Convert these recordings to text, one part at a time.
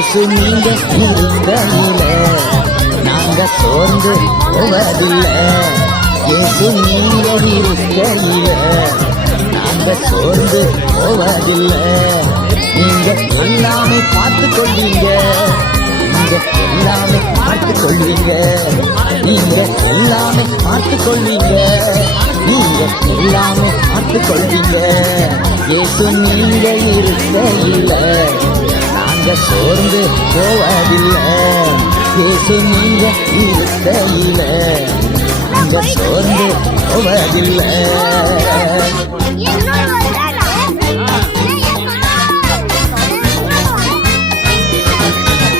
இயேசு நீங்க இருக்கையில நாங்க சோர்ந்து போவதில்லை. இயேசு நீங்க இருக்கையில நாங்க சோர்ந்து போவதில்லை. நீங்க எல்லாமே பார்த்து கொள்வீங்க, நீங்க எல்லாமே பார்த்து கொள்வீங்க, நீங்க எல்லாமே பார்த்து கொள்வீங்க, நீங்க எல்லாமே பார்த்து கொள்வீங்க. இயேசு நீங்க இருக்கையில நாங்க சோர்ந்து போவதில்லை. இயேசு நீங்க இருக்கையில நாங்க சோர்ந்து போவதில்லை.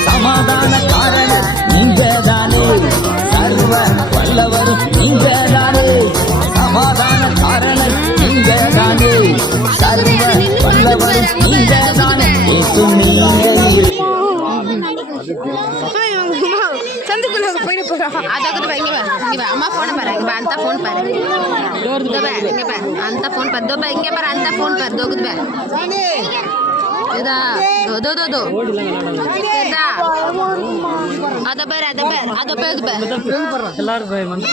சமாதான காரணம் நீங்க தானே, சர்வ வல்லவரும் நீங்க தானே. சமாதான காரணம் நீங்க தானே, சர்வ வல்லவரும் நீங்க தானே. இயேசு நீங்க அம்மா போன் பாரு, அந்த போன் பாரு, அந்த போன் பாரு, இங்க பாரு, அந்த போன் பாரு, தோகுது பாரு. இதா दो दो दो இதா அத பாரு, அத பாரு, அத பாரு எல்லாரும் பாரு. மம்மி